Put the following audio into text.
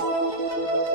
Thank you.